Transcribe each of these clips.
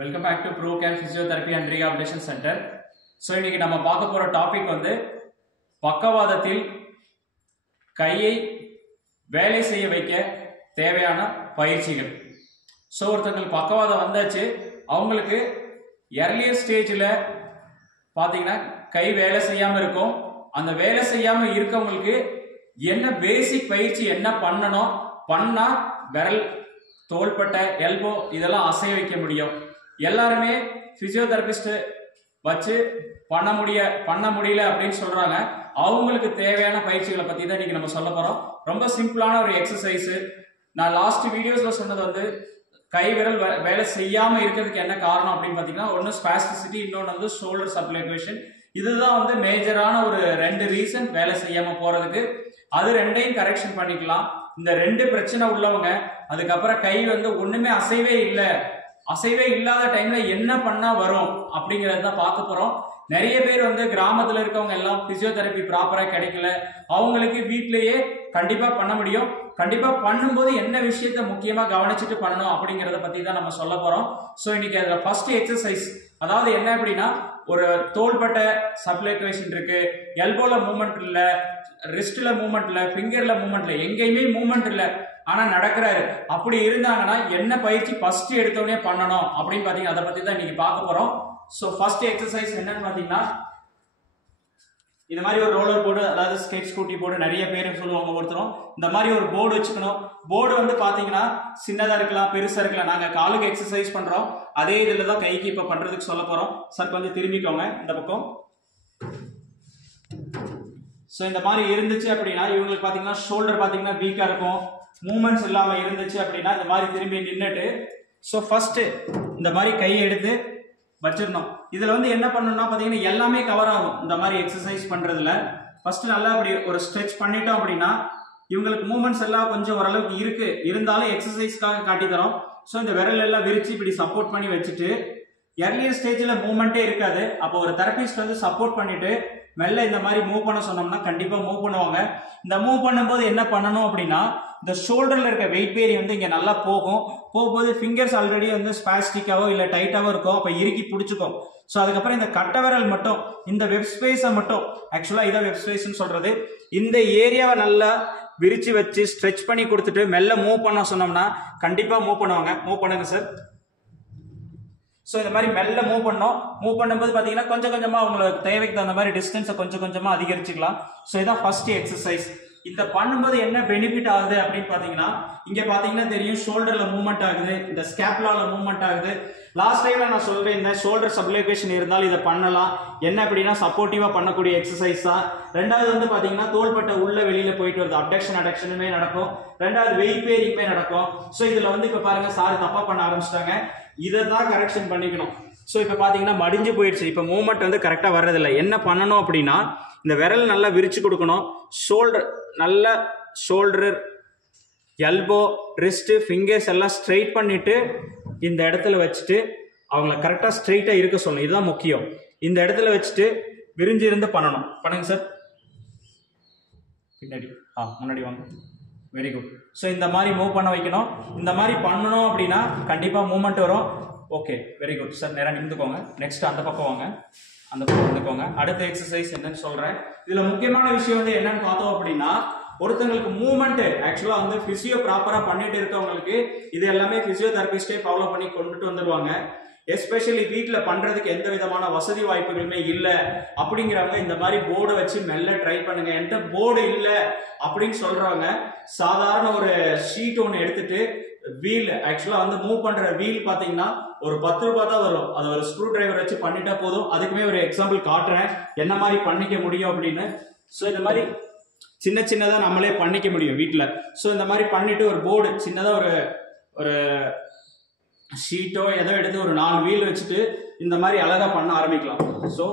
Welcome back to pro care physiotherapy and rehabilitation centre. So இன்னைக்கு நம்ம பார்க்க போகிற டாபிக் வந்து பக்கவாதத்தில் கையை வேலை செய்ய வைக்க தேவையான பயிற்சிகள். ஸோ ஒருத்தங்களுக்கு பக்கவாதம் வந்தாச்சு, அவங்களுக்கு எர்லியர் ஸ்டேஜில் பார்த்தீங்கன்னா கை வேலை செய்யாமல் இருக்கும். அந்த வேலை செய்யாமல் இருக்கவங்களுக்கு என்ன பேசிக் பயிற்சி என்ன பண்ணணும், பண்ணால் விரல், தோள்பட்டை, எல்போ இதெல்லாம் அசைய வைக்க முடியும். எல்லாருமே பிசியோதெரபிஸ்ட் வச்சு பண்ண முடியல அப்படின்னு சொல்றாங்க. அவங்களுக்கு தேவையான பயிற்சிகளை பத்தி தான் இன்னைக்கு நம்ம சொல்ல போறோம். ரொம்ப சிம்பிளான ஒரு எக்ஸசைஸ். நான் லாஸ்ட் வீடியோஸ்ல சொன்னது வந்து கை விரல் வேலை செய்யாம இருக்கிறதுக்கு என்ன காரணம் அப்படின்னு பாத்தீங்கன்னா, ஒன்னு ஸ்பாஸ்டிசிட்டி, இன்னொன்று வந்து ஷோல்டர் சப்லுகேஷன். இதுதான் வந்து மேஜரான ஒரு ரெண்டு ரீசன் வேலை செய்யாம போறதுக்கு. அது ரெண்டையும் கரெக்ஷன் பண்ணிக்கலாம். இந்த ரெண்டு பிரச்சனை உள்ளவங்க அதுக்கப்புறம் கை வந்து ஒண்ணுமே அசைவே இல்லாத டைம்ல என்ன பண்ணா வரும் அப்படிங்கறத தான் பார்க்க போறோம். நிறைய பேர் வந்து கிராமத்துல இருக்கவங்க எல்லாம் பிசியோதெரபி ப்ராப்பரா கிடைக்கல. அவங்களுக்கு வீட்லயே கண்டிப்பா பண்ண முடியும். கண்டிப்பா பண்ணும்போது என்ன விஷயத்த முக்கியமா கவனிச்சுட்டு பண்ணணும் அப்படிங்கறத பத்தி தான் நம்ம சொல்ல போறோம். ஸோ இன்னைக்கு அதுல ஃபர்ஸ்ட் எக்ஸசைஸ், அதாவது என்ன அப்படின்னா, ஒரு தோள்பட்டை சப்லுகேஷன் இருக்கு, எல்போல மூவ்மெண்ட் இல்ல, ரிஸ்ட்ல மூவ்மெண்ட் இல்ல, ஃபிங்கர்ல மூவ்மெண்ட் இல்ல, எங்கேயுமே மூவ்மெண்ட் இல்ல, ஆனா நடக்கிறாரு. அப்படி இருந்தாங்கன்னா என்ன பயிற்சி ஃபர்ஸ்ட் எடுத்தோடனே பண்ணணும் அப்படின்னு பாத்தீங்கன்னா அதை பத்தி தான் இன்னைக்கு பார்க்க போறோம். ஸோ ஃபர்ஸ்ட் எக்ஸசைஸ் என்னன்னு பாத்தீங்கன்னா, இது மாதிரி ஒரு ரோலர் போர்டு, அதாவது ஸ்கேட் ஸ்கூட்டி போர்டு நிறைய பேர் சொல்லுவாங்க ஒருத்தரும். இந்த மாதிரி ஒரு போர்டு வச்சுக்கணும். போர்டு வந்து பாத்தீங்கன்னா சின்னதா இருக்கலாம், பெருசா இருக்கலாம். நாங்க காலுக்கு எக்ஸசைஸ் பண்றோம், அதே இதுல தான் கைக்கு இப்ப பண்றதுக்கு சொல்ல போறோம். சார் கொஞ்சம் திரும்பிக்கோங்க இந்த பக்கம். ஸோ இந்த மாதிரி இருந்துச்சு அப்படின்னா இவங்களுக்கு பாத்தீங்கன்னா ஷோல்டர் பாத்தீங்கன்னா வீக்கா இருக்கும். மூவ்மெண்ட்ஸ் இல்லாம இருந்துச்சு அப்படின்னா இந்த மாதிரி திரும்பி நின்னுட்டு, ஸோ ஃபர்ஸ்ட் இந்த மாதிரி கையை எடுத்து வச்சிடணும். இதுல வந்து என்ன பண்ணணும்னா பாத்தீங்கன்னா எல்லாமே கவர் ஆகும். இந்த மாதிரி எக்ஸசைஸ் பண்றதுல ஃபர்ஸ்ட் நல்லா அப்படி ஒரு ஸ்ட்ரெச் பண்ணிட்டோம் அப்படின்னா இவங்களுக்கு மூவ்மெண்ட்ஸ் எல்லாம் கொஞ்சம் ஓரளவுக்கு இருந்தாலும் எக்ஸசைஸ்க்காக காட்டி தரோம். ஸோ இந்த விரல் எல்லாம் விரிச்சு இப்படி சப்போர்ட் பண்ணி வச்சுட்டு, எர்லியர் ஸ்டேஜில் மூவ்மெண்ட்டே இருக்காது. அப்போ ஒரு தெரபிஸ்ட் வந்து சப்போர்ட் பண்ணிட்டு மெல்ல இந்த மாதிரி மூவ் பண்ண சொன்னோம்னா கண்டிப்பா மூவ் பண்ணுவாங்க. இந்த மூவ் பண்ணும்போது என்ன பண்ணணும் அப்படின்னா, இந்த ஷோல்டர்ல இருக்க வெயிட் பேரி வந்து இங்க நல்லா போகும்போது ஃபிங்கர்ஸ் ஆல்ரெடி வந்து ஸ்பாஸ்டிக்காவோ இல்ல டைட்டாவோ இருக்கும், அப்ப இறுக்கி பிடிச்சுக்கும். ஸோ அதுக்கப்புறம் இந்த கட்டை விரல் மட்டும், இந்த வெப் ஸ்பேஸை மட்டும், ஆக்சுவலா இதான் வெப் ஸ்பேஸ்ன்னு சொல்றது, இந்த ஏரியாவை நல்லா விரிச்சு வச்சு ஸ்ட்ரெச் பண்ணி கொடுத்துட்டு மெல்ல மூவ் பண்ண சொன்னோம்னா கண்டிப்பா மூவ் பண்ணுவாங்க. மூவ் பண்ணுங்க சார். ஸோ இந்த மாதிரி மெல்ல மூவ் பண்ணும்போது பார்த்தீங்கன்னா கொஞ்சம் கொஞ்சமாக உங்களுக்கு தேவைக்கு தகுந்த மாதிரி டிஸ்டன்ஸை கொஞ்சம் கொஞ்சமாக அதிகரிச்சுக்கலாம். ஸோ இதான் ஃபர்ஸ்ட் எக்ஸசைஸ். இந்த பண்ணும்போது என்ன பெனிஃபிட் ஆகுது அப்படின்னு பார்த்தீங்கன்னா, இங்கே பார்த்தீங்கன்னா தெரியும் ஷோல்டர்ல மூவ்மெண்ட் ஆகுது, இந்த ஸ்கேப்லால மூவ்மெண்ட் ஆகுது. லாஸ்ட் டைம்ல நான் சொல்றேன், இந்த ஷோல்டர் சப்லுகேஷன் இருந்தாலும் இதை பண்ணலாம். என்ன அப்படின்னா சப்போர்ட்டிவா பண்ணக்கூடிய எக்ஸசைஸ் தான். ரெண்டாவது வந்து பார்த்தீங்கன்னா தோள்பட்டை உள்ள வெளியில போயிட்டு வருது, அப்டக்ஷனுமே நடக்கும். ரெண்டாவது வெயிட் பேரிங்குமே நடக்கும். ஸோ இதுல வந்து இப்போ பாருங்க சார் தப்பா பண்ண ஆரம்பிச்சிட்டாங்க. இதை தான் கரெக்ஷன் பண்ணிக்கணும். ஸோ இப்போ பார்த்தீங்கன்னா மடிஞ்சு போயிடுச்சு, இப்போ மூவ்மெண்ட் வந்து கரெக்டாக வர்றதில்லை. என்ன பண்ணணும் அப்படின்னா, இந்த விரல் நல்லா விரிச்சு கொடுக்கணும். ஷோல்டர், எல்போ, ரிஸ்ட், ஃபிங்கர்ஸ் எல்லாம் ஸ்ட்ரைட் பண்ணிட்டு இந்த இடத்துல வச்சுட்டு அவங்கள கரெக்டாக ஸ்ட்ரைட்டாக இருக்க சொல்லணும். இதுதான் முக்கியம். இந்த இடத்துல வச்சுட்டு விரிஞ்சு இருந்து பண்ணணும். பண்ணுங்க சார். பின்னாடி முன்னாடி வாங்க. Very good. ஸோ இந்த மாதிரி மூவ் பண்ண வைக்கணும். இந்த மாதிரி பண்ணணும் அப்படின்னா கண்டிப்பாக மூவ்மெண்ட் வரும். Okay, very good sir. நேராக நின்றுக்கோங்க. நெக்ஸ்ட் அந்த பக்கம் வாங்க, அந்த பக்கம் வந்துக்கோங்க. அடுத்த எக்ஸசைஸ் என்னன்னு சொல்றேன். இதுல முக்கியமான விஷயம் வந்து என்னன்னு பார்த்தோம் அப்படின்னா, ஒருத்தங்களுக்கு மூவ்மெண்ட் ஆக்சுவலா வந்து பிசியோ ப்ராப்பரா பண்ணிட்டு இருக்கவங்களுக்கு இது எல்லாமே பிசியோதெரபிஸ்டே ஃபாலோ பண்ணி கொண்டுட்டு வந்துருவாங்க. எஸ்பெஷலி வீட்டில் பண்றதுக்கு எந்த விதமான வசதி வாய்ப்புகளுமே இல்லை அப்படிங்கிறவங்க இந்த மாதிரி போர்டை வச்சு மெல்ல ட்ரை பண்ணுங்க. என்கிட்ட போர்டு இல்லை அப்படின்னு சொல்றவங்க சாதாரண ஒரு ஷீட் ஒன்று எடுத்துட்டு, வீல் ஆக்சுவலா வந்து மூவ் பண்ற வீல் பாத்தீங்கன்னா ஒரு 10 ரூபாய் தான் வரும். அது ஒரு ஸ்க்ரூ டிரைவர் வச்சு பண்ணிட்டா போதும். அதுக்குமே ஒரு எக்ஸாம்பிள் காட்டுறேன் என்ன மாதிரி பண்ணிக்க முடியும் அப்படின்னு. ஸோ இந்த மாதிரி சின்னதா நம்மளே பண்ணிக்க முடியும் வீட்டுல. ஸோ இந்த மாதிரி பண்ணிட்டு ஒரு போர்டு சின்னதா ஒரு ஷீட்டோ ஏதோ எடுத்து ஒரு 4 வீல் வச்சுட்டு இந்த மாதிரி அழகா பண்ண ஆரம்பிக்கலாம். ஸோ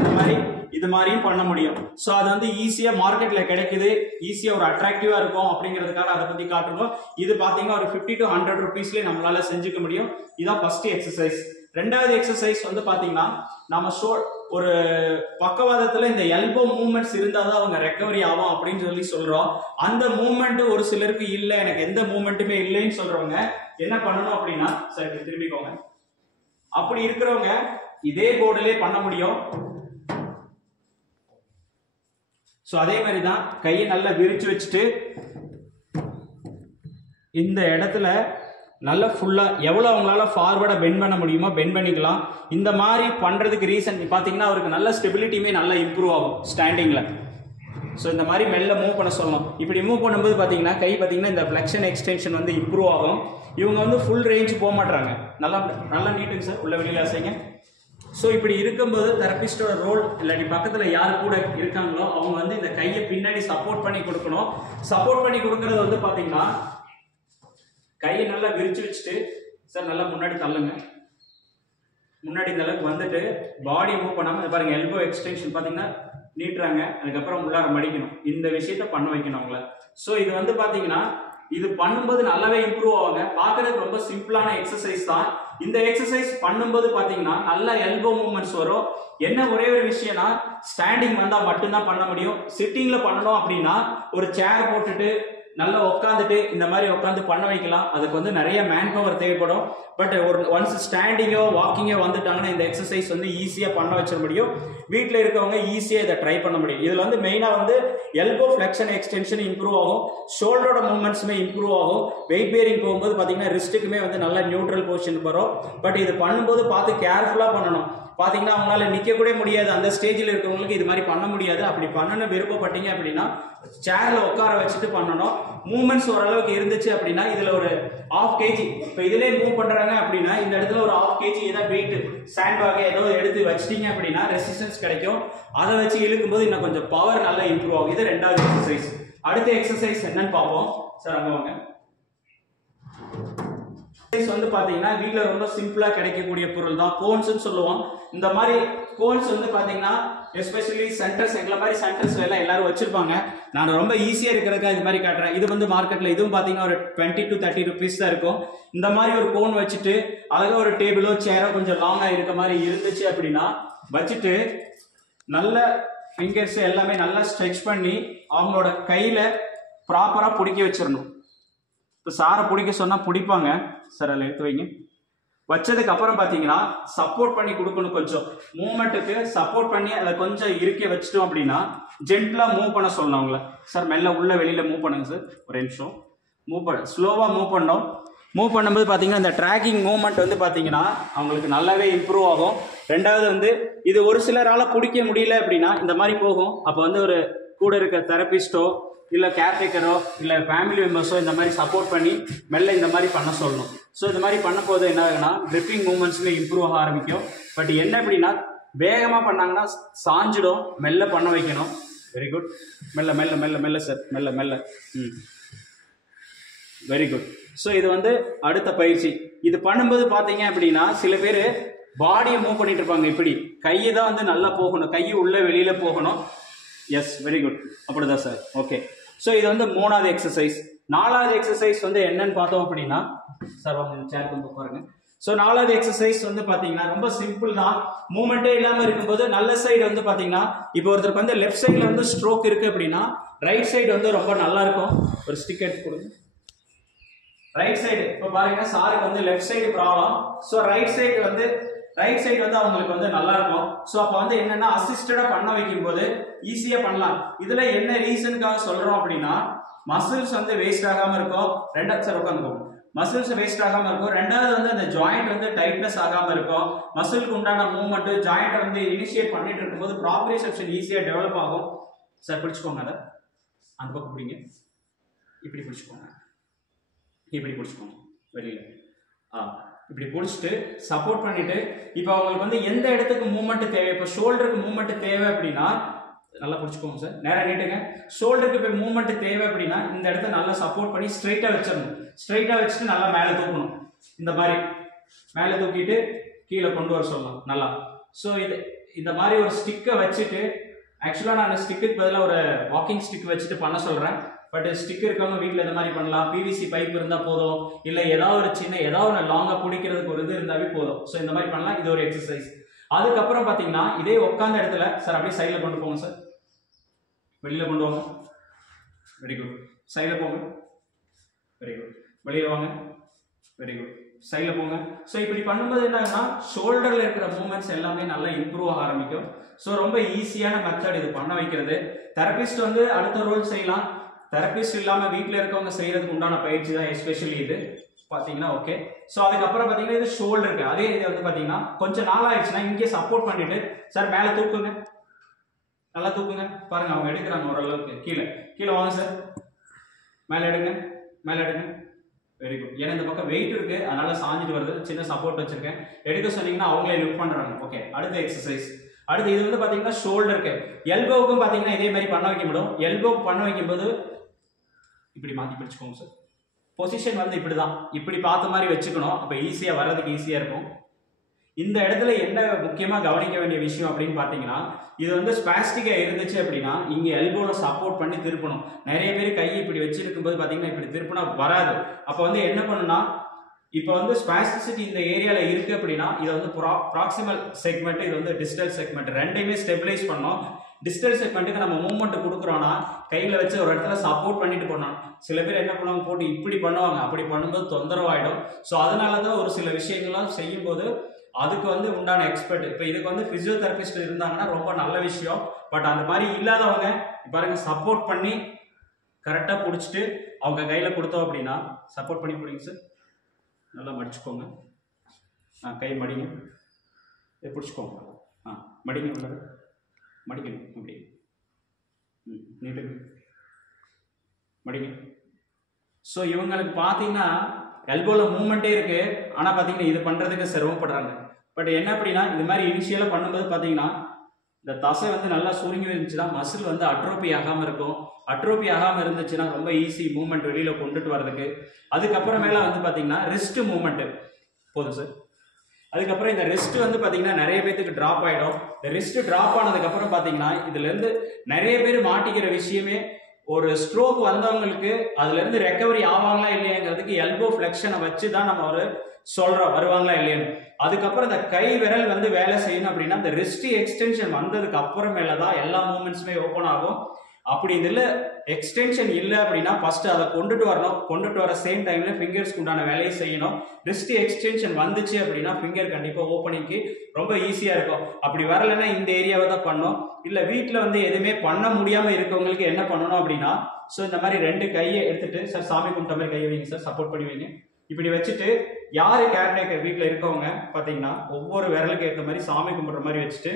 இந்த மாதிரி இது மாதிரியும் பண்ண முடியும். ஸோ அது வந்து ஈஸியா மார்க்கெட்ல கிடைக்குது, ஈஸியா ஒரு அட்ராக்டிவா இருக்கும் அப்படிங்கிறதுக்காக அதை பத்தி காட்டுறோம். இது பாத்தீங்கன்னா ஒரு 50 to 100 rupeesல நம்மளால செஞ்சுக்க முடியும். இதான் ஃபர்ஸ்ட் எக்ஸசைஸ். ரெண்டாவது எக்ஸசைஸ் வந்து பாத்தீங்கன்னா, நம்ம ஒரு பக்கவாதத்துல இந்த எல்போ மூவ்மெண்ட்ஸ் இருந்தாதான் அவங்க ரெக்கவரி ஆகும் அப்படின்னு சொல்றோம். அந்த மூவ்மெண்ட் ஒரு சிலருக்கு இல்ல, எனக்கு எந்த மூவ்மெண்ட்டுமே இல்லைன்னு சொல்றவங்க என்ன பண்ணணும் அப்படின்னா சார் இப்படி திரும்பிக்கோங்க. அப்படி இருக்கிறவங்க இதே போர்டிலே பண்ண முடியும். சோ அதே மாதிரி தான் கையை நல்லா விரிச்சு வச்சுட்டு இந்த இடத்துல நல்லா ஃபுல்லா எவ்வளவு அவங்களால ஃபார்வர்டா பெண்ட் பண்ண முடியுமோ பெண்ட் பண்ணிக்கலாம். இந்த மாதிரி பண்றதுக்கு ரீசன் பாத்தீங்கன்னா அவருக்கு நல்ல ஸ்டெபிலிட்டியுமே நல்லா இம்ப்ரூவ் ஆகும் ஸ்டாண்டிங்ல. ஸோ இந்த மாதிரி மெல்ல மூவ் பண்ண சொல்லணும். இப்படி மூவ் பண்ணும்போது பார்த்தீங்கன்னா கை பார்த்தீங்கன்னா இந்த ஃப்ளெக்ஷன் எக்ஸ்டென்ஷன் வந்து இம்ப்ரூவ் ஆகும். இவங்க வந்து ஃபுல் ரேஞ்ச் போக மாட்டாங்க. நல்லா நல்லா நீட்டுங்க சார், உள்ள வெளியில அசைங்க. ஸோ இப்படி இருக்கும்போது தெரபிஸ்டோட ரோல் இல்லாட்டி பக்கத்தில் யார் கூட இருக்காங்களோ அவங்க வந்து இந்த கையை பின்னாடி சப்போர்ட் பண்ணி கொடுக்கணும். சப்போர்ட் பண்ணி கொடுக்கறது வந்து பார்த்தீங்கன்னா கையை நல்லா விரிச்சு வச்சுட்டு சார் நல்லா முன்னாடி தள்ளுங்க. முன்னாடி இந்த அளவுக்கு வந்துட்டு பாடி மூவ் பண்ணாமல் பாருங்க எல்போ எக்ஸ்டென்ஷன் பார்த்தீங்கன்னா நீட்டுறாங்க. அதுக்கப்புறம் உள்ளார மடிக்கணும். இந்த விஷயத்த பண்ண வைக்கணும் அவங்கள. ஸோ இது வந்து பார்த்தீங்கன்னா இது பண்ணும்போது நல்லாவே இம்ப்ரூவ் ஆவாங்க. பார்க்கறதுக்கு ரொம்ப சிம்பிளான எக்ஸசைஸ் தான். இந்த எக்ஸசைஸ் பண்ணும்போது பார்த்தீங்கன்னா நல்ல எல்போ மூவ்மெண்ட்ஸ் வரும். என்ன ஒரே ஒரு விஷயம்னா ஸ்டாண்டிங் வந்தால் மட்டும்தான் பண்ண முடியும். சிட்டிங்ல பண்ணணும் அப்படின்னா ஒரு சேர் போட்டுட்டு நல்லா உட்காந்துட்டு இந்த மாதிரி உட்காந்து பண்ண வைக்கலாம். அதுக்கு வந்து நிறைய மேன் பவர் தேவைப்படும். பட் ஒரு ஒன்ஸ் ஸ்டாண்டிங்கோ வாக்கிங்கோ வந்துட்டாங்கன்னா இந்த எக்ஸசைஸ் வந்து ஈஸியாக பண்ண வச்சிட முடியும். வீட்டில் இருக்கவங்க ஈஸியாக இதை ட்ரை பண்ண முடியும். இதில் வந்து மெயினாக வந்து எல்போ ஃப்ளெக்ஷன் எக்ஸ்டென்ஷன் இம்ப்ரூவ் ஆகும். ஷோல்டரோட மூவ்மெண்ட்ஸுமே இம்ப்ரூவ் ஆகும். வெயிட் பேரிங் போகும்போது பார்த்தீங்கன்னா ரிஸ்ட்டுக்குமே வந்து நல்ல நியூட்ரல் பொசிஷன் வரும். பட் இது பண்ணும்போது பார்த்து கேர்ஃபுல்லாக பண்ணணும். பார்த்தீங்கன்னா அவங்களால நிற்க கூட முடியாது. அந்த ஸ்டேஜில் இருக்கவங்களுக்கு இது மாதிரி பண்ண முடியாது. அப்படி பண்ணணும் விருப்பப்பட்டீங்க அப்படின்னா சேர்ல உட்கார வச்சுட்டு பண்ணணும். மூவ்மெண்ட்ஸ் ஓரளவுக்கு இருந்துச்சு அப்படின்னா இதுல ஒரு 1/2 kg இப்போ இதுல மூவ் பண்றாங்க அப்படின்னா இந்த இடத்துல ஒரு 1/2 kg ஏதாவது வெயிட் சாண்ட் பேக் ஏதோ எடுத்து வச்சிட்டீங்க அப்படின்னா ரெசிஸ்டன்ஸ் கிடைக்கும். அதை வச்சு இழுக்கும்போது இன்னும் கொஞ்சம் பவர் நல்லா இம்ப்ரூவ் ஆகும். இது ரெண்டாவது எக்ஸசைஸ். அடுத்த எக்ஸசைஸ் என்னன்னு பார்ப்போம் சார். அங்க வாங்க. வந்து பாத்தீங்கன்னா வீட்டுல ரொம்ப சிம்பிளா கிடைக்கக்கூடிய பொருள் தான் கோன்ஸ் சொல்லுவோம். இந்த மாதிரி கோன்ஸ் வந்து பாத்தீங்கன்னா எஸ்பெஷலி சென்டர்ஸ் எங்களை மாதிரி சென்டர்ஸ் எல்லாம் எல்லாரும் வச்சிருப்பாங்க. நான் ரொம்ப ஈஸியா இருக்கிறதுக்காக இது மாதிரி காட்டுறேன். இது வந்து மார்க்கெட்ல இதுவும் பாத்தீங்கன்னா ஒரு 20 to 30 rupees தான் இருக்கும். இந்த மாதிரி ஒரு கோன் வச்சுட்டு அழகா ஒரு டேபிளோ சேரோ கொஞ்சம் லாங்கா இருக்க மாதிரி இருந்துச்சு அப்படின்னா வச்சுட்டு நல்ல ஃபிங்கர்ஸ் எல்லாமே நல்லா ஸ்ட்ரெச் பண்ணி அவங்களோட கையில ப்ராப்பரா பிடிக்க வச்சிடணும். இப்போ சாரை பிடிக்க சொன்னா பிடிப்பாங்க சார். அதில் எடுத்து வைங்க. வச்சதுக்கு அப்புறம் பாத்தீங்கன்னா சப்போர்ட் பண்ணி கொடுக்கணும். கொஞ்சம் மூவ்மெண்ட்டுக்கு சப்போர்ட் பண்ணி அதை கொஞ்சம் இருக்க வச்சிட்டோம் அப்படின்னா ஜென்டலா மூவ் பண்ண சொல்லணும் அவங்கள. சார் மெல்ல உள்ள வெளியில மூவ் பண்ணுங்க சார். ஒரு நிமிஷம் மூவ் பண்ண ஸ்லோவா மூவ் பண்ணோம். மூவ் பண்ணும்போது பாத்தீங்கன்னா இந்த ட்ராக்கிங் மூவ்மெண்ட் வந்து பாத்தீங்கன்னா அவங்களுக்கு நல்லாவே இம்ப்ரூவ் ஆகும். ரெண்டாவது வந்து இது ஒரு சிலரால பிடிக்க முடியல அப்படின்னா இந்த மாதிரி போகும். அப்போ வந்து ஒரு கூட இருக்க தெரபிஸ்டோ இல்ல கேர்டேக்கரோ இல்ல ஃபேமிலி மெம்பர்ஸோ இந்த மாதிரி சப்போர்ட் பண்ணி மெல்ல இந்த மாதிரி பண்ண சொல்லணும். ஸோ இந்த மாதிரி பண்ண போது என்ன ஆகுனா கிரிப்பிங் மூவ்மெண்ட்ஸுமே இம்ப்ரூவ் ஆக ஆரம்பிக்கும். பட் என்ன அப்படின்னா வேகமா பண்ணாங்கன்னா சாஞ்சிடும். மெல்ல பண்ண வைக்கணும். Very good. மெல்ல மெல்ல மெல்ல மெல்ல சார். மெல்ல மெல்ல. Very good. ஸோ இது வந்து அடுத்த பயிற்சி. இது பண்ணும்போது பாத்தீங்க அப்படின்னா சில பேர் பாடியை மூவ் பண்ணிட்டு இருப்பாங்க. இப்படி கையை தான் வந்து நல்லா போகணும். கையை உள்ள வெளியில போகணும். Yes, very good. அப்படிதான் சார். ஓகே. ஸோ இது வந்து 3வது எக்ஸசைஸ். 4வது எக்ஸசைஸ் வந்து என்னன்னு பார்த்தோம் அப்படின்னா சார் சேர் வந்து பாருங்க. ஸோ 4வது எக்ஸசைஸ் வந்து பாத்தீங்கன்னா ரொம்ப சிம்பிள் தான். மூவ்மெண்டே இல்லாம இருக்கும்போது நல்ல சைடு வந்து பாத்தீங்கன்னா இப்போ ஒருத்தருக்கு வந்து லெஃப்ட் சைட்ல வந்து ஸ்ட்ரோக் இருக்கு அப்படின்னா ரைட் சைடு வந்து ரொம்ப நல்லா இருக்கும். ஒரு ஸ்டிக் எடுத்து கொடுங்க. ரைட் சைடு இப்போ பாருங்க சாருக்கு வந்து left side problem. So right side வந்து அவங்களுக்கு வந்து நல்லா இருக்கும். ஸோ அப்போ வந்து என்னன்னா அசிஸ்டடா பண்ண வைக்கும் போது ஈஸியா பண்ணலாம். இதுல என்ன ரீசனுக்காக சொல்றோம் அப்படின்னா மசில்ஸ் வந்து வேஸ்ட் ஆகாம இருக்கும். ரெண்டாவது சார் உட்காந்துக்கோங்க. மசில்ஸ் வேஸ்ட் ஆகாம இருக்கும். ரெண்டாவது வந்து அந்த ஜாயிண்ட் வந்து டைட்னஸ் ஆகாம இருக்கும். மசிலுக்கு உண்டான மூவ்மெண்ட் ஜாயிண்ட் வந்து இனிஷியேட் பண்ணிட்டு இருக்கும்போது ப்ராப்ரியோசெப்ஷன் ஈஸியா டெவலப் ஆகும். சார் பிடிச்சுக்கோங்க. அதை அந்த பக்கம் பிடிங்க. இப்படி பிடிச்சுக்கோங்க. இப்படி பிடிச்சுக்கோங்க வெளியில. இப்படி பிடிச்சிட்டு சப்போர்ட் பண்ணிட்டு இப்போ அவங்களுக்கு வந்து எந்த இடத்துக்கு மூவ்மெண்ட் தேவை. இப்போ ஷோல்டருக்கு மூவ்மெண்ட் தேவை அப்படின்னா நல்லா பிடிச்சுக்கோங்க சார். நேரா நீட்டுங்க. ஷோல்டருக்கு இப்போ மூவ்மெண்ட் தேவை அப்படின்னா இந்த இடத்த நல்லா சப்போர்ட் பண்ணி ஸ்ட்ரைட்டா வச்சிடணும். ஸ்ட்ரைட்டா வச்சுட்டு நல்லா மேலே தூக்கணும். இந்த மாதிரி மேலே தூக்கிட்டு கீழே கொண்டு வர சொல்லலாம் நல்லா. ஸோ இந்த மாதிரி ஒரு ஸ்டிக்கை வச்சுட்டு ஆக்சுவலா நான் ஸ்டிக்கு பதிலாக ஒரு வாக்கிங் ஸ்டிக் வச்சுட்டு பண்ண சொல்றேன். பட் ஸ்டிக் இருக்கவங்க வீட்டில் இந்த மாதிரி பண்ணலாம். பிவிசி பைப் இருந்தால் போதும். இல்லை ஏதாவது ஒரு சின்ன ஏதாவது ஒன்று லாங்காக பிடிக்கிறதுக்கு ஒரு இது இருந்தாவே போதும். ஸோ இந்த மாதிரி பண்ணலாம். இது ஒரு எக்ஸசைஸ். அதுக்கப்புறம் பார்த்தீங்கன்னா இதே உட்காந்த இடத்துல சார் அப்படியே சைடில் கொண்டு போங்க சார். வெளியில் கொண்டு வாங்க. Very good. சைடில் போங்க. Very good. வெளியில் வாங்க. Very good. சைடில் போங்க. ஸோ இப்படி பண்ணும்போது என்னன்னா ஷோல்டரில் இருக்கிற மூமெண்ட்ஸ் எல்லாமே நல்லா இம்ப்ரூவ் ஆக ஆரம்பிக்கும். ஸோ ரொம்ப ஈஸியான மெத்தட் இது பண்ண வைக்கிறது. தெரபிஸ்ட் வந்து அடுத்த ரோல் செய்யலாம். தெரபிஸ்ட் இல்லாமல் வீட்டில் இருக்கவங்க செய்யறதுக்கு உண்டான பயிற்சி தான் எஸ்பெஷலி இது பார்த்தீங்கன்னா. ஓகே. ஸோ அதுக்கப்புறம் பார்த்தீங்கன்னா இது ஷோல்டருக்கு அதே இது வந்து பார்த்தீங்கன்னா கொஞ்சம் நாள் ஆயிடுச்சுன்னா இங்கே சப்போர்ட் பண்ணிட்டு சார் மேலே தூக்குங்க, நல்லா தூக்குங்க. பாருங்க அவங்க எடுக்கிறாங்க ஓரளவுக்கு. கீழே கீழே வாங்க சார், மேலே எடுங்க, மேலே எடுங்க. Very good. ஏன்னா இந்த பக்கம் வெயிட் இருக்கு, அதனால சாஞ்சிட்டு வருது. சின்ன சப்போர்ட் வச்சிருக்கேன். எடுக்க சொன்னீங்கன்னா அவங்களே லிஃப்ட் பண்றாங்க. ஓகே. அடுத்த எக்ஸசைஸ். அடுத்து இது வந்து பாத்தீங்கன்னா ஷோல்டருக்கு. எல்போவுக்கும் பாத்தீங்கன்னா இதே மாதிரி பண்ண வைக்க முடியும். எல்போ பண்ண வைக்கும்போது இப்படி மாத்தி பிடிச்சுக்கோங்க சார். பொசிஷன் வந்து இப்படிதான், இப்படி பார்த்த மாதிரி வச்சுக்கணும். அப்ப ஈஸியா வர்றதுக்கு ஈஸியா இருக்கும். இந்த இடத்துல என்ன முக்கியமா கவனிக்க வேண்டிய விஷயம் அப்படின்னு பாத்தீங்கன்னா, இது வந்து ஸ்பாஸ்டிக்கா இருந்துச்சு அப்படின்னா இங்க எல்போல சப்போர்ட் பண்ணி திருப்பணும். நிறைய பேர் கையை இப்படி வச்சிருக்கும் போது பாத்தீங்கன்னா இப்படி திருப்பினா வராது. அப்ப வந்து என்ன பண்ணுனா, இப்போ வந்து ஸ்பாஸ்டிசிட்டி இந்த ஏரியால இருக்கு அப்படின்னா இதை வந்து ப்ராக்சிமல் செக்மெண்ட், இது வந்து டிஸ்டல் செக்மெண்ட், ரெண்டையுமே ஸ்டெபிலைஸ் பண்ணோம். டிஸ்டல் செக்மெண்ட்டுக்கு நம்ம மூவ்மெண்ட் கொடுக்குறோம்னா கையில வச்சு ஒரு இடத்துல சப்போர்ட் பண்ணிட்டு போனோம். சில பேர் என்ன பண்ணுவாங்க, போட்டு இப்படி பண்ணுவாங்க. அப்படி பண்ணும்போது தொந்தரவாயிடும். ஸோ அதனாலதான் ஒரு சில விஷயங்கள்லாம் செய்யும் போது அதுக்கு வந்து உண்டான எக்ஸ்பர்ட். இப்போ இதுக்கு வந்து பிசியோதெரபிஸ்ட் இருந்தாங்கன்னா ரொம்ப நல்ல விஷயம். பட் அந்த மாதிரி இல்லாதவங்க பாருங்க சப்போர்ட் பண்ணி கரெக்டாக பிடிச்சிட்டு அவங்க கையில் கொடுத்தோம் அப்படின்னா, சப்போர்ட் பண்ணி பிடிங்க சார், நல்லா மடிச்சுக்கோங்க. கை மடிங்க, பிடிச்சிக்கோங்க. மடிங்க, உள்ளது மடிக்கணும். அப்படி நீட்டுங்க, மடிங்க. ஸோ இவங்களுக்கு பார்த்தீங்கன்னா எல்போல மூவ்மெண்ட்டே இருக்கு, ஆனால் பார்த்தீங்கன்னா இது பண்ணுறதுக்கு சிரமப்படுறாங்க. பட் என்ன அப்படின்னா இது மாதிரி இனிஷியலாக பண்ணும்போது பார்த்தீங்கன்னா இந்த தசை வந்து நல்லா சுருங்கி இருந்துச்சுன்னா மசில் வந்து அட்ரோபி ஆகாமல் இருக்கும். அட்ரோபி ஆகாமல் இருந்துச்சுன்னா ரொம்ப ஈஸி மூவ்மெண்ட் வெளியில் கொண்டுட்டு வரதுக்கு. அதுக்கப்புறமேல வந்து பார்த்தீங்கன்னா ரிஸ்ட் மூவ்மெண்ட் போதும் சார். அதுக்கப்புறம் இந்த ரிஸ்ட் வந்து பார்த்தீங்கன்னா நிறைய பேருக்கு ட்ராப் ஆகிடும். இந்த ரிஸ்ட் ட்ராப் ஆனதுக்கப்புறம் பார்த்தீங்கன்னா இதுலேருந்து நிறைய பேர் மாட்டிக்கிற விஷயமே, ஒரு ஸ்ட்ரோக் வந்தவங்களுக்கு அதுல இருந்து ரெக்கவரி ஆவாங்களா இல்லையாங்கிறதுக்கு எல்போ ஃபிளெக்ஷனை வச்சு தான் நம்ம ஒரு சொல்றோம் வருவாங்களா இல்லையான்னு. அதுக்கப்புறம் இந்த கை விரல் வந்து வேலை செய்யணும் அப்படின்னா இந்த ரிஸ்ட் எக்ஸ்டென்ஷன் வந்ததுக்கு அப்புறமேல தான் எல்லா மூவ்மெண்ட்ஸுமே ஓப்பன் ஆகும். அப்படி இதில் எக்ஸ்டென்ஷன் இல்லை அப்படின்னா ஃபர்ஸ்ட் அதை கொண்டுட்டு வரணும். கொண்டுட்டு வர சேம் டைம்ல ஃபிங்கர்ஸ்க்கு உண்டான வேலையை செய்யணும். ரிஸ்ட் எக்ஸ்டென்ஷன் வந்துச்சு அப்படின்னா ஃபிங்கர் கண்டிப்பாக ஓப்பனிங்க்கு ரொம்ப ஈஸியாக இருக்கும். அப்படி வரலைன்னா இந்த ஏரியாவை தான் பண்ணணும். இல்லை வீட்டில் வந்து எதுவுமே பண்ண முடியாமல் இருக்கவங்களுக்கு என்ன பண்ணணும் அப்படின்னா, ஸோ இந்த மாதிரி ரெண்டு கையை எடுத்துட்டு சார் சாமி கும்பிட்ட மாதிரி கையை வைங்க சார், சப்போர்ட் பண்ணி வைங்க. இப்படி வச்சுட்டு யாரு கேர்டேக்கர் வீட்டில் இருக்கவங்க பார்த்தீங்கன்னா ஒவ்வொரு விரலுக்கு ஏற்ற மாதிரி சாமி கும்பிட்ற மாதிரி வச்சுட்டு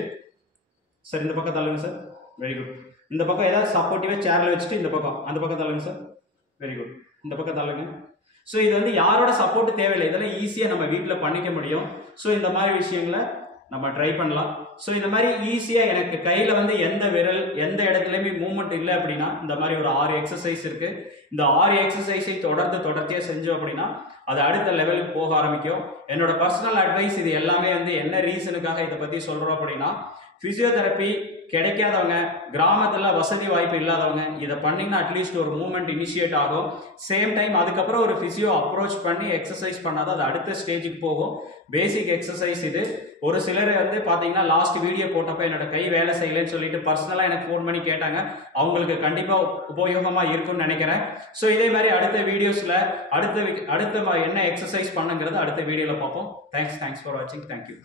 சார் இந்த பக்கம் தள்ளுங்க சார். Very good. இந்த பக்கம் ஏதாவது சப்போர்ட்டிவாக சேர்ல வச்சுட்டு இந்த பக்கம் அந்த பக்கம் தள்ளுங்க சார். Very good. இந்த பக்கம் தள்ளுங்க. ஸோ இது வந்து யாரோட சப்போர்ட் தேவையில்லை, இதெல்லாம் ஈஸியாக நம்ம வீட்டில் பண்ணிக்க முடியும். ஸோ இந்த மாதிரி விஷயங்களை நம்ம ட்ரை பண்ணலாம். ஸோ இந்த மாதிரி ஈஸியாக எனக்கு கையில் வந்து எந்த விரல் எந்த இடத்துலையுமே மூவ்மெண்ட் இல்லை அப்படின்னா இந்த மாதிரி ஒரு 6 எக்ஸசைஸ் இருக்கு. இந்த 6 எக்ஸசைஸை தொடர்ச்சியாக செஞ்சோம் அப்படின்னா அது அடுத்த லெவலுக்கு போக ஆரம்பிக்கும். என்னோட பர்சனல் அட்வைஸ் இது எல்லாமே வந்து என்ன ரீசனுக்காக இதை பற்றி சொல்கிறோம் அப்படின்னா, பிசியோதெரப்பி கிடைக்காதவங்க, கிராமத்துல வசதி வாய்ப்பு இல்லாதவங்க இதை பண்ணீங்கன்னா அட்லீஸ்ட் ஒரு மூவ்மெண்ட் இனிஷியேட் ஆகும். சேம் டைம் அதுக்கப்புறம் ஒரு பிசியோ அப்ரோச் பண்ணி எக்ஸசைஸ் பண்ணாதான் அது அடுத்த ஸ்டேஜுக்கு போகும். பேசிக் எக்ஸசைஸ் இது. ஒரு சிலர் வந்து பார்த்தீங்கன்னா லாஸ்ட் வீடியோ போட்டப்ப என்னோட கை வேலை செய்யலைன்னு சொல்லிட்டு பர்சனலாக எனக்கு ஃபோன் பண்ணி கேட்டாங்க. அவங்களுக்கு கண்டிப்பாக உபயோகமாக இருக்கும்னு நினைக்கிறேன். ஸோ இதே மாதிரி அடுத்த வீடியோஸில் அடுத்த என்ன எக்ஸசைஸ் பண்ணுங்கிறது அடுத்த வீடியோவில் பார்ப்போம். தேங்க்ஸ் ஃபார் வாட்சிங். தேங்க்யூ.